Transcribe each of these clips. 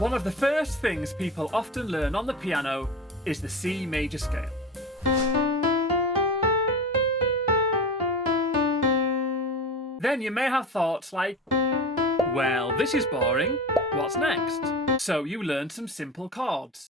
One of the first things people often learn on the piano is the C major scale. Then you may have thoughts like, well, this is boring, what's next? So you learn some simple chords.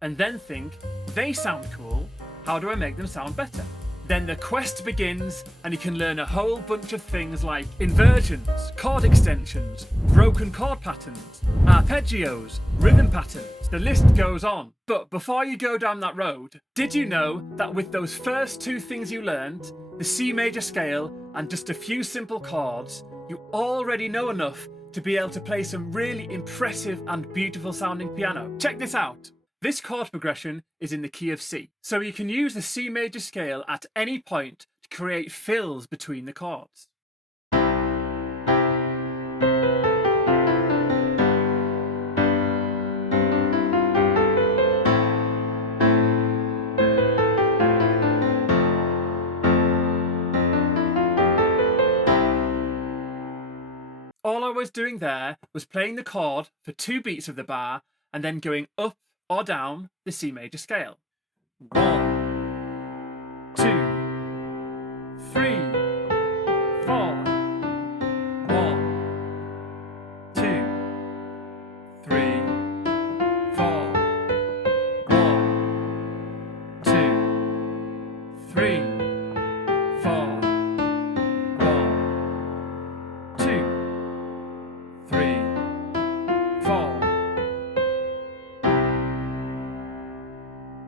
And then think, they sound cool, how do I make them sound better? Then the quest begins, and you can learn a whole bunch of things like inversions, chord extensions, broken chord patterns, arpeggios, rhythm patterns. The list goes on. But before you go down that road, did you know that with those first two things you learned, the C major scale and just a few simple chords, you already know enough to be able to play some really impressive and beautiful sounding piano? Check this out. This chord progression is in the key of C, so you can use the C major scale at any point to create fills between the chords. All I was doing there was playing the chord for 2 beats of the bar and then going up or down the C major scale. 1, 2, 3, 4. 1, 2, 3, 4. 1, 2, 3, 4. 1, 2, 3, 4.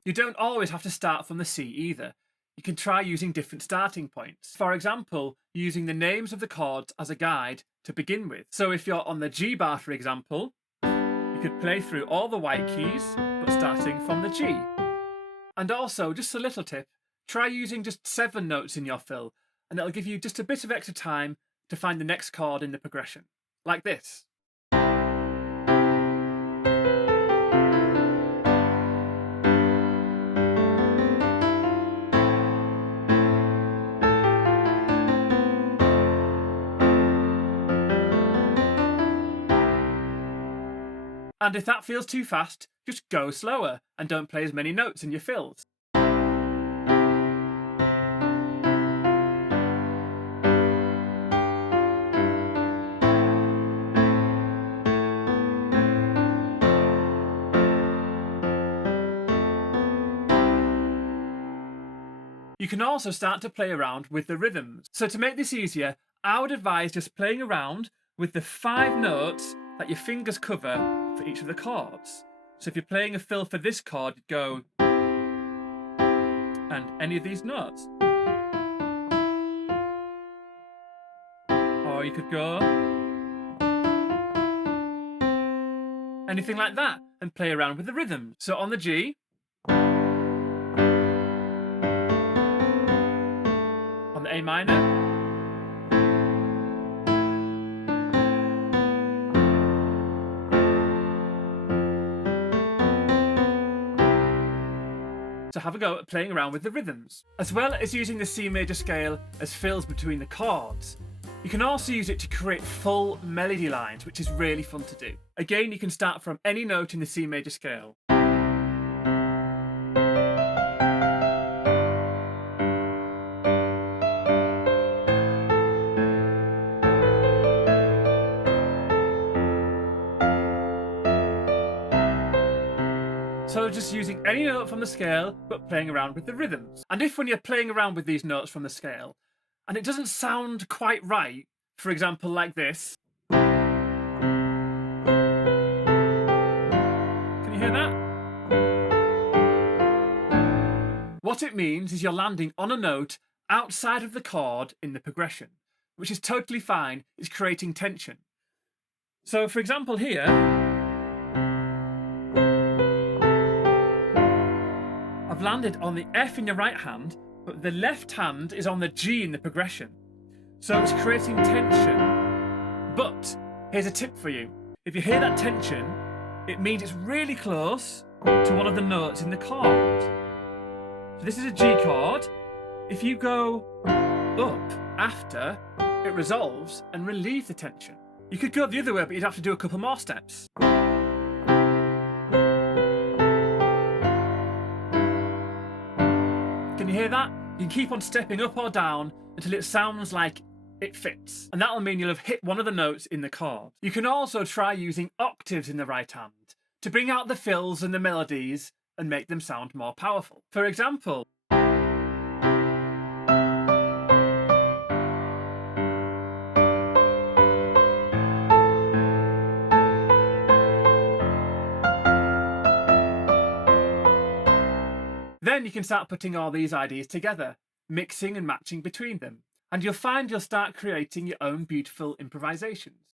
You don't always have to start from the C either. You can try using different starting points. For example, using the names of the chords as a guide to begin with. So if you're on the G bar, for example, you could play through all the white keys, but starting from the G. And also, just a little tip, try using just 7 notes in your fill, and it'll give you just a bit of extra time to find the next chord in the progression. Like this. And if that feels too fast, just go slower and don't play as many notes in your fills. You can also start to play around with the rhythms. So to make this easier, I would advise just playing around with the 5 notes that your fingers cover for each of the chords. So if you're playing a fill for this chord, you'd go and any of these notes. Or you could go anything like that and play around with the rhythms. So on the G, on the A minor, to have a go at playing around with the rhythms. As well as using the C major scale as fills between the chords, you can also use it to create full melody lines, which is really fun to do. Again, you can start from any note in the C major scale. So just using any note from the scale, but playing around with the rhythms. And if when you're playing around with these notes from the scale, and it doesn't sound quite right, for example like this. Can you hear that? What it means is you're landing on a note outside of the chord in the progression, which is totally fine, it's creating tension. So for example here, I've landed on the F in your right hand, but the left hand is on the G in the progression. So it's creating tension. But here's a tip for you. If you hear that tension, it means it's really close to one of the notes in the chord. So this is a G chord. If you go up after it resolves and relieves the tension. You could go the other way, but you'd have to do a couple more steps. Can you hear that? You can keep on stepping up or down until it sounds like it fits, and that'll mean you'll have hit one of the notes in the chord. You can also try using octaves in the right hand to bring out the fills and the melodies and make them sound more powerful. For example, then you can start putting all these ideas together, mixing and matching between them, and you'll find you'll start creating your own beautiful improvisations.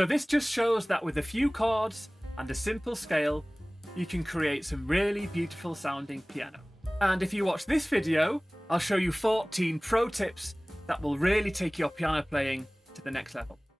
So this just shows that with a few chords and a simple scale, you can create some really beautiful sounding piano. And if you watch this video, I'll show you 14 pro tips that will really take your piano playing to the next level.